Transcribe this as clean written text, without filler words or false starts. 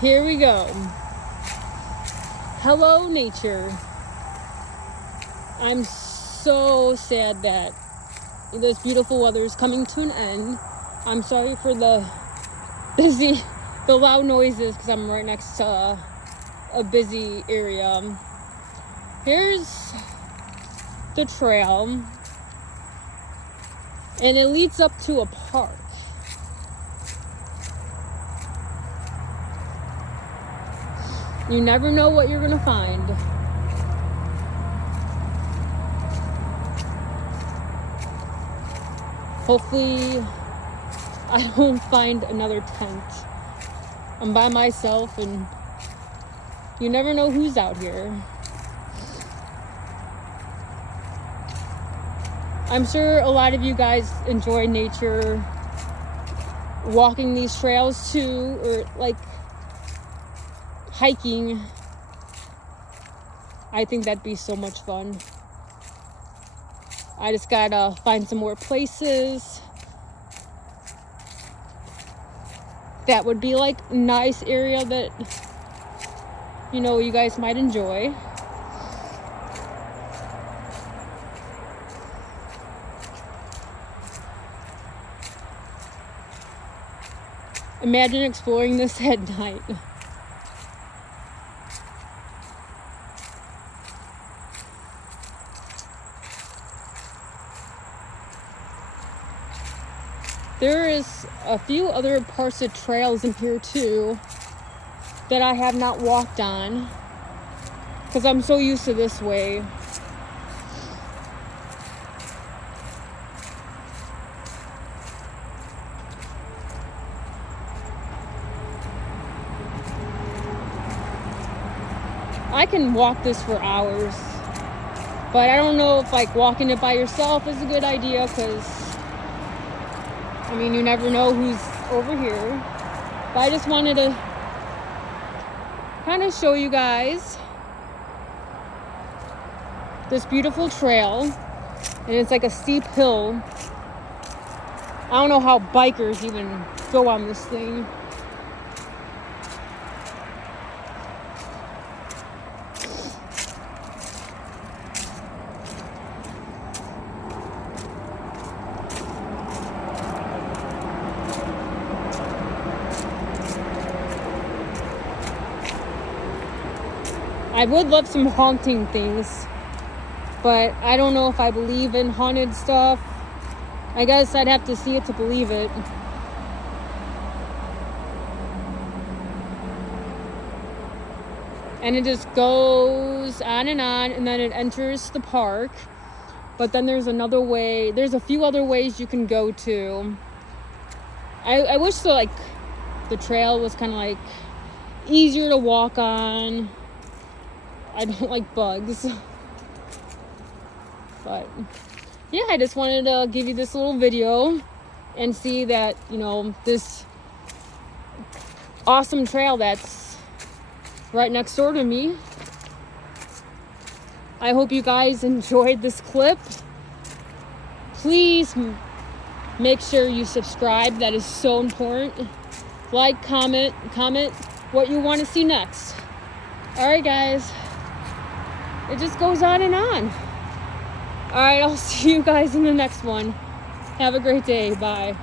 Here we go. Hello, nature. I'm so sad that this beautiful weather is coming to an end. I'm sorry for the loud noises because I'm right next to a busy area. Here's the trail, and it leads up to a park. You never know what you're gonna find. Hopefully I don't find another tent. I'm by myself and you never know who's out here. I'm sure a lot of you guys enjoy nature, walking these trails too, or like hiking. I think that'd be so much fun. I just gotta find some more places that would be like nice area that you guys might enjoy. Imagine exploring this at night. There is a few other parts of trails in here too that I have not walked on because I'm so used to this way. I can walk this for hours, but I don't know if like walking it by yourself is a good idea because you never know who's over here. But I just wanted to kind of show you guys this beautiful trail, and it's like a steep hill. I don't know how bikers even go on this thing. I would love some haunting things, but I don't know if I believe in haunted stuff. I guess I'd have to see it to believe it. And it just goes on, and then it enters the park. But then there's another way. There's a few other ways you can go to. I wish the trail was kind of like easier to walk on. I don't like bugs. But yeah, I just wanted to give you this little video and see that, this awesome trail that's right next door to me. I hope you guys enjoyed this clip. Please make sure you subscribe. That is so important. Like, comment what you want to see next. All right, guys. It just goes on and on. All right, I'll see you guys in the next one. Have a great day. Bye.